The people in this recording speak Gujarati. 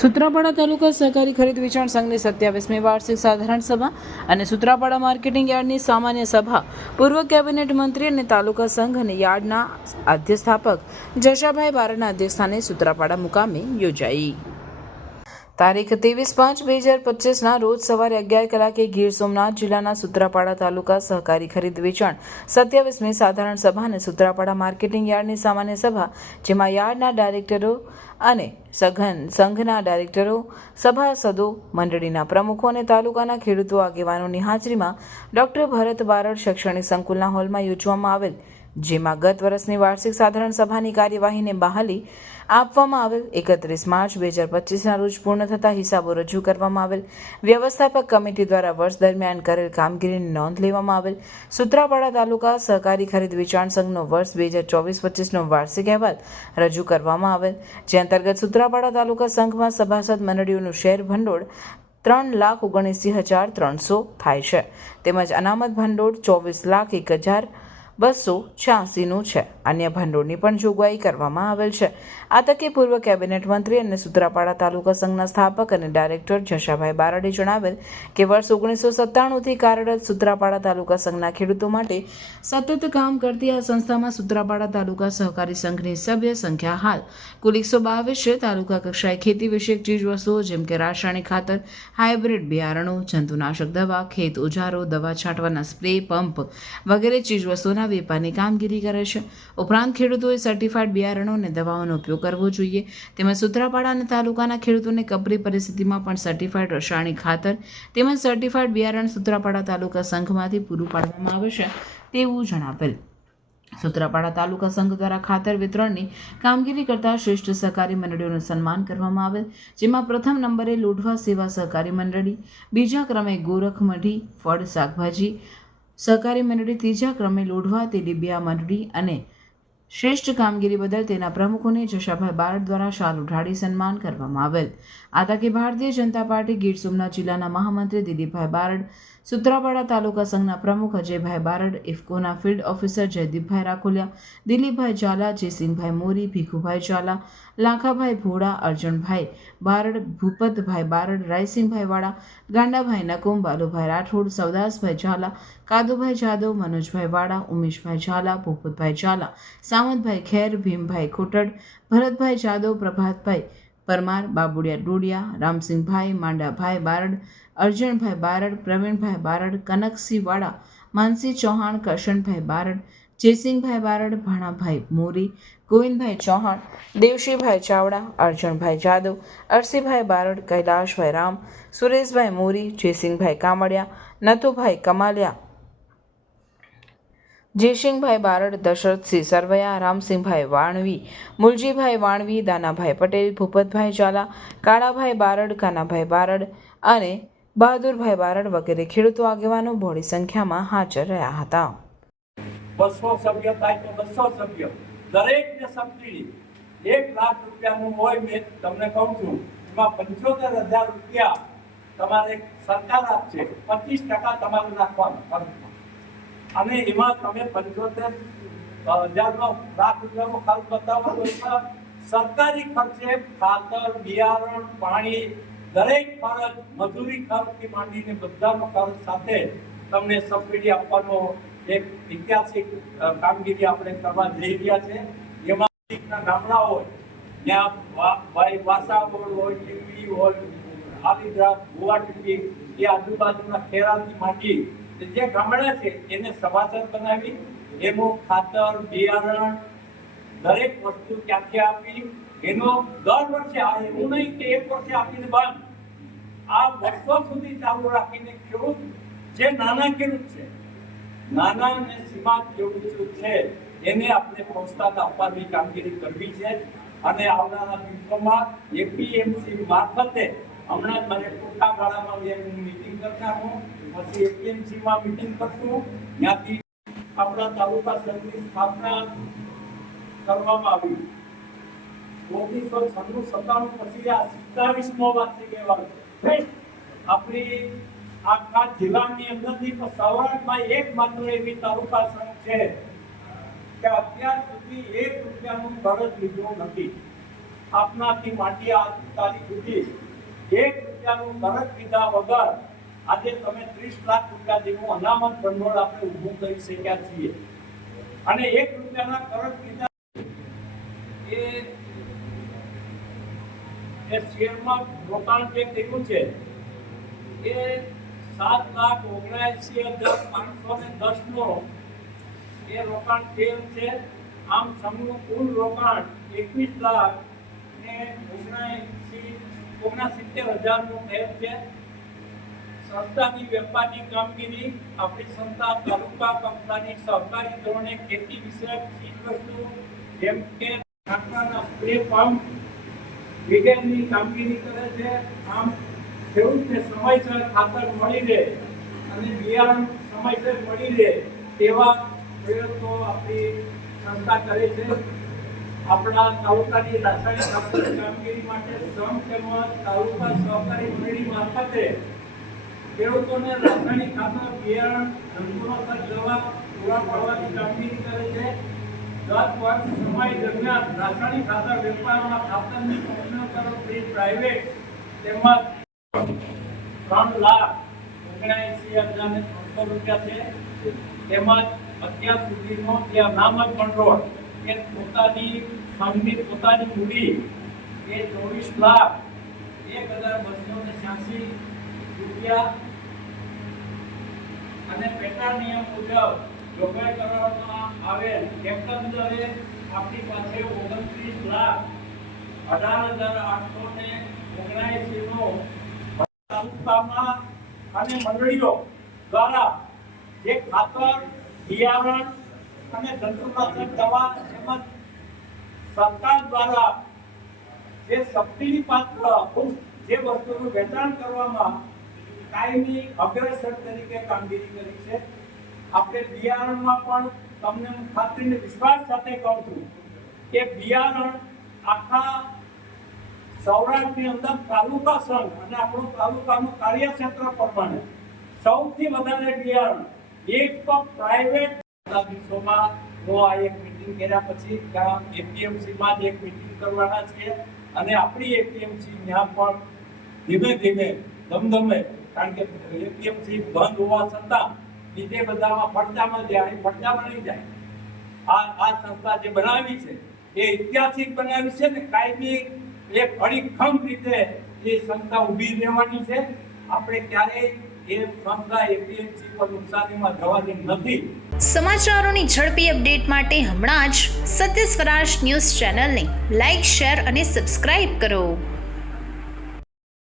સૂત્રાપાડા તાલુકા સહકારી ખરીદ વેચાણ સંઘની સત્યાવીસમી વાર્ષિક સાધારણ સભા અને સુત્રાપાડા માર્કેટિંગ યાર્ડની સામાન્ય સભા, પૂર્વ કેબિનેટ મંત્રી અને તાલુકા સંઘ અને યાર્ડના અધ્યસ્થાપક જશાભાઈ બારાના અધ્યક્ષસ્થાને સુત્રાપાડા મુકામે યોજાઈ. તારીખ ત્રેવીસ પાંચ બે હજાર પચીસના રોજ સવારે અગિયાર કલાકે ગીર સોમનાથ જિલ્લાના સુત્રાપાડા તાલુકા સહકારી ખરીદ વેચાણ, સત્યાવીસમી સાધારણ સભા અને સુત્રાપાડા માર્કેટિંગ યાર્ડની સામાન્ય સભા, જેમાં યાર્ડના ડાયરેક્ટરો અને સઘન સંઘના ડાયરેક્ટરો, સભાસદો, મંડળીના પ્રમુખો અને તાલુકાના ખેડૂતો આગેવાનોની હાજરીમાં ડોક્ટર ભરત બારડ શૈક્ષણિક સંકુલના હોલમાં યોજવામાં આવેલ જેમાં ગત વર્ષની વાર્ષિક સાધારણ સભાની કાર્યવાહીને બહાલી આપવામાં આવેલ એકત્રીસ માર્ચ બે હજાર પચીસના રોજ પૂર્ણ થતા હિસાબો રજૂ કરવામાં આવેલ. વ્યવસ્થાપક કમિટી દ્વારા વર્ષ દરમિયાન કરેલ કામગીરીની નોંધ લેવામાં આવેલ. સુત્રાપાડા તાલુકા સહકારી ખરીદ વેચાણ સંઘનો વર્ષ બે હજાર ચોવીસ પચીસનો વાર્ષિક અહેવાલ રજૂ કરવામાં આવેલ. જે અંતર્ગત સુત્રાપાડા તાલુકા સંઘમાં સભાસદ મંડળીઓનું શેર ભંડોળ ત્રણ લાખ ઓગણએંસી હજાર ત્રણસો થાય છે. તેમજ અનામત ભંડોળ ચોવીસ લાખ એક હજાર બસો છ્યાસીનું છે. અન્ય ભંડોળની પણ જોગવાઈ કરવામાં આવેલ છે. આ તકે પૂર્વ કેબિનેટ મંત્રી અને સુત્રાપાડા તાલુકા સંઘના સ્થાપક અને ડાયરેક્ટર જશાભાઈ બારડે જણાવેલ કે વર્ષ ઓગણીસો સત્તાણુંથી કાર્યરત સુત્રાપાડા તાલુકા સંઘના ખેડૂતો માટે સતત કામ કરતી આ સંસ્થામાં સુત્રાપાડા તાલુકા સહકારી સંઘની સભ્ય સંખ્યા હાલ કુલ એકસો બાવીસ છે. તાલુકા કક્ષાએ ખેતી વિષયક ચીજવસ્તુઓ જેમ કે રાસાયણિક ખાતર, હાઇબ્રિડ બિયારણો, જંતુનાશક દવા, ખેત ઓજારો, દવા છાંટવાના સ્પ્રે, પંપ વગેરે ચીજવસ્તુઓના વેપારની કામગીરી કરે છે. ઉપરાંત ખેડૂતોએ સર્ટિફાઈડ બિયારણો અને દવાઓનો ઉપયોગ કરવો જોઈએ. તેમજ સુત્રાપાડા અને તાલુકાના ખેડૂતોને કપરી પરિસ્થિતિમાં પણ સર્ટિફાઈડ રસાયણિક ખાતર તેમજ સર્ટિફાઈડ બિયારણ સુત્રાપાડા તાલુકા સંઘમાંથી પૂરું પાડવામાં આવે તેવું જણાવેલ. સુત્રાપાડા તાલુકા સંઘ દ્વારા ખાતર વિતરણની કામગીરી કરતા શ્રેષ્ઠ સહકારી મંડળીઓનું સન્માન કરવામાં આવેલ, જેમાં પ્રથમ નંબરે લોઢવા સેવા સહકારી મંડળી, બીજા ક્રમે ગોરખમઢી, ફળ, શાકભાજી સહકારી મંડળી ત્રીજા ક્રમે લોઢવા તેલીબિયા મંડળી અને શ્રેષ્ઠ કામગીરી બદલ તેના પ્રમુખોને જશાભાઈ બારડ દ્વારા શાલ ઉઢાડી સન્માન કરવામાં આવેલ. આ તકે ભારતીય જનતા પાર્ટી ગીર સોમનાથ જિલ્લાના મહામંત્રી દિલીપભાઈ બારડ સૂત્રાપાડા તાલુકા સંઘના પ્રમુખ અજયભાઈ બારડ, ઇફકોના ફિલ્ડ ઓફિસર જયદીપભાઈ રાખોલિયા, દિલીપભાઈ ઝાલા, જયસિંહભાઈ મોરી, ભીખુભાઈ ઝાલા, લાખાભાઈ ભોળા, અર્જુનભાઈ બારડ, ભૂપતભાઈ બારડ, રાયસિંહભાઈ વાળા, ગાંડાભાઈ નકુમ, બાલુભાઈ રાઠોડ, સવદાસભાઈ ઝાલા, કાદુભાઈ જાદવ, મનોજભાઈ વાળા, ઉમેશભાઈ ઝાલા ભૂપતભાઈ ઝાલા સામંતભાઈ ખેર, ભીમભાઈ ખોટડ, ભરતભાઈ જાદવ, પ્રભાતભાઈ પરમાર, બાબુડિયા ડોડિયા, રામસિંહભાઈ, માંડાભાઈ બારડ અર્જણભાઈ બારડ, પ્રવીણભાઈ બારડ, કનકસિંહ વાળા માનસી ચૌહાણ, કરશનભાઈ બારડ, જયસિંહભાઈ બારડ, ભાણાભાઈ મોરી, ગોવિંદભાઈ ચૌહાણ દેવશીભાઈ ચાવડા અર્જણભાઈ જાદવ, અરસીભાઈ બારડ, કૈલાશભાઈ રામ, સુરેશભાઈ મોરી, જયસિંહભાઈ કામડિયા, નથુભાઈ કમાલિયા જયસિંહભાઈ બારડ દશરથસિંહ સરવૈયા, રામસિંહભાઈ વાણવી, મુલજીભાઈ વાણવી, દાનાભાઈ પટેલ, ભૂપતભાઈ ઝાલા, કાળાભાઈ બારડ, કાનાભાઈ બારડ અને બહાદુરભાઈ બારડ વગેરે ખેડૂતો આગેવાનો બોડી સંખ્યામાં હાજર રહ્યા હતા બસો સભ્ય થાય તો બસો સભ્ય દરેકને સબસિડી એક લાખ રૂપિયાનું હોય મેં તમને કહું છું, એમાં પંચોતેર હજાર રૂપિયા તમારે સરકાર આપશે, પચીસ ટકા તમારે નાખવાનું. અને એમાં તમે પંચોતેર હજારનો લાખ રૂપિયાનો ખર્ચ બતાવો તો એમાં સરકારી ખર્ચે ખાતર, બિયારણ, પાણી, દરેક ખર્ચ મજૂરી ખર્ચથી માંડીને બધાનો ખર્ચ સાથે તમને સબસિડી આપવાનો એક ઐતિહાસિક કામગીરી આપણે કરવા જઈ રહ્યા છે. નજીકના ગામડા હોય, ત્યાં ભાઈ વાસાવડ હોય ટીવી હોય આલીગ્રામ ગુવાહાટી, એ આજુબાજુના ખેરાથી માંડી જે ગામડા છે, એને સભાસદ બનાવી, એનું ખાતર, બિયારણ, દરેક વસ્તુ ક્યાંથી આપી, એનો દર વર્ષે આવે એવું નહીં કે એક વર્ષે આપીને બંધ. આ વર્ષો સુધી ચાલુ રાખીને ખેડૂત જે નાના ખેડૂત છે, નાના અને સીમાંત ખેડૂત છે, એને આપણે પ્રોત્સાહન આપવાની કામગીરી કરવી છે. અને આવનારા દિવસોમાં એપીએમસી મારફતે હમણાં જ મને ટૂંકા ગાળામાં મીટિંગ કરતા હું. પછી એપીએમસી માં મીટિંગ કરશું. ત્યાંથી આપણા તાલુકા સંઘની સ્થાપના કરવામાં આવી. ઓગણીસો છન્નું સત્તાણું પછી આ સિત્તાવીસમો વાર્ષિક અહેવાલ છે. આપણી આખા જિલ્લાની અંદરથી પણ સૌરાષ્ટ્રમાં એક માત્ર એવી તાલુકા સંઘ છે કે અત્યાર સુધી એક રૂપિયાનું કરજ લીધું નથી. આપનાથી માંડી આ તારીખ સુધી એક રૂપિયાનું કરજ લીધા વગર આજે તમે ત્રીસ લાખ રૂપિયા જેવું અનામત ભંડોળ આપણે ઊભું કરી શક્યા છીએ. અને એક રૂપિયાના કરજ લીધા એ એ શેરમાં રોકાણ જે કર્યું છે, એ સાત લાખ ઓગણસી હજાર પાંચસો ને દસ નો એ રોકાણ થયેલ છે. આમ સમૂહ કુલ રોકાણ એકવીસ લાખ ને ઓગણસી ઓગણસિત્તેર હજારનું થયેલ છે. સંસ્થાની વેપારની કામગીરી, આપણી સંસ્થા તાલુકા કક્ષાની સહકારી ધોરણે ખેતી વિષયક ચીજવસ્તુ, જેમ કે નાખવાના સ્પ્રે પંપ વિગેરની કામગીરી કરે છે. આમ ખેડૂતને સમયસર ખાતર મળી રહે અને બિયારણ સમયસર મળી રહે તેવા પ્રયત્નો આપણી સંસ્થા કરે છે. આપણા તાલુકાની રાસાયણિક કામગીરી માટે શ્રમ તેમજ તાલુકા સહકારી મંડળી મારફતે ખેડૂતોને રાસાયણિક ખાતર, બિયારણ જંતુનાશક દવા પૂરા પાડવાની કામગીરી કરે છે. દસ વર્ષ સમય દરમિયાન રાસાયણિક ખાતર વેપારમાં ખાતરની કંપનીઓ તરફથી પ્રાઇવેટ તેમજ ત્રણ લાખ ઓગણસી હજાર ને ત્રણસો રૂપિયા છે. તેમજ અત્યાર સુધીનો જે અનામત ભંડોળ એ પોતાની ફંડની પોતાની મૂડી, એ ચોવીસ લાખ એક હજાર બસો ને છ્યાસી રૂપિયા અને નિયમ મુજબ જોગવાઈ કરવામાં આવેલ એકંદરે આપણી પાસે ઓગણત્રીસ લાખ અઢાર હજાર આઠસો ને ઓગણએંસી નો તાલુકામાં અને મંડળીઓ દ્વારા જે ખાતર, બિયારણ અને જંતુનાશક દવા તેમજ સરકાર દ્વારા જે સબસિડી પાત્ર, જે વસ્તુનું વેચાણ કરવામાં કાયમી અગ્રેસર તરીકે કામગીરી કરી છે. આપણે બિયારણમાં પણ તમને હું ખાતરીને વિશ્વાસ સાથે કહું છું કે બિયારણ આખા સૌરાષ્ટ્રની અંદર તાલુકા સંઘ અને આપણું તાલુકાનું કાર્યક્ષેત્ર પ્રમાણે સૌથી વધારે બિયારણ એક પણ પ્રાઇવેટ દિવસોમાં હું આ એક મિટિંગ કર્યા પછી એપીએમસી માં જ એક મિટિંગ કરવાના છે. અને આપણી એપીએમસી ત્યાં પણ ધીમે ધીમે, ધમધમે કારણ કે એપીએમસી બંધ હોવા છતાં બીજે બધામાં ફટકામાં જાય ફટકામાં નહીં જાય. આ આ સંસ્થા જે બનાવી છે, એ ઐતિહાસિક બનાવી છે ને કાયમી એક અડીખમ રીતે એ સંસ્થા ઊભી રહેવાની છે. આપણે ક્યારેય એ સંસ્થા એપીએમસી પર નુકસાનીમાં જવાની નથી. સમાચારોની ઝડપી અપડેટ માટે હમણાં જ સત્ય સ્વરાજ ન્યૂઝ ચેનલને લાઇક શેર અને સબસ્ક્રાઇબ કરો.